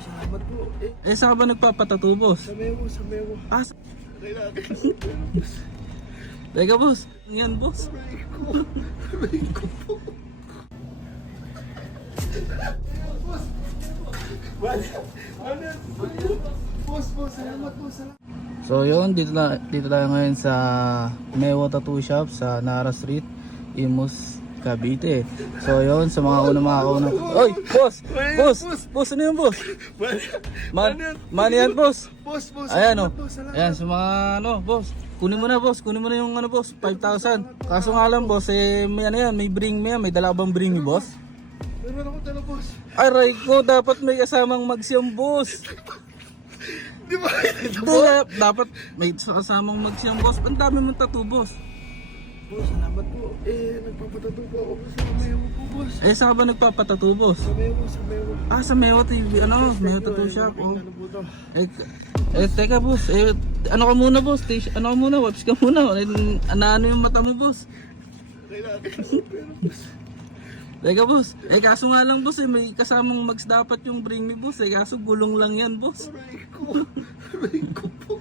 salamat po. Saan ka ba nagpapatato, boss? Sa Mewo, sa Mewo. Ah, Kailangan. teka, boss. Yan, boss. Aray ko po. Boss, salamat po, salamat. So yun, dito tayo ngayon sa Mewo Tattoo Shop sa Nara Street, Imus, Cavite. So yun, sa mga kauna. Oy, boss, ano yun, boss? Money yan, boss. Boss, Ayan, salamat oh. po, salamat. Ayan, sa mga boss. Kunin mo na yung boss, 5,000. Kaso nga lang, boss, may yan, may bring me yan, may dala bang bring me, boss? Meron ako tala, boss. Aray ko, dapat may kasamang magsiyang, boss. Di ba? Dapat may kasamang magsiyang, boss. Ang dami mong tattoo, boss. Boss, salamat po. Nagpapatato po ako sa Mewo po, boss. Saan ka ba nagpapatato, boss? Sa Mewo, sa Mewo. Sa Mewo TV, Mewo Tattoo Shop, oh. Ano po to? Teka, boss. Ano ka muna, boss? Ano ka muna? Wipes ka muna. Ano yung mata mo, boss? Kailangan. Teka, boss. Kaso nga lang, boss, may kasamang mags dapat yung bring me, boss. Kaso gulong lang yan, boss. Aray ko po.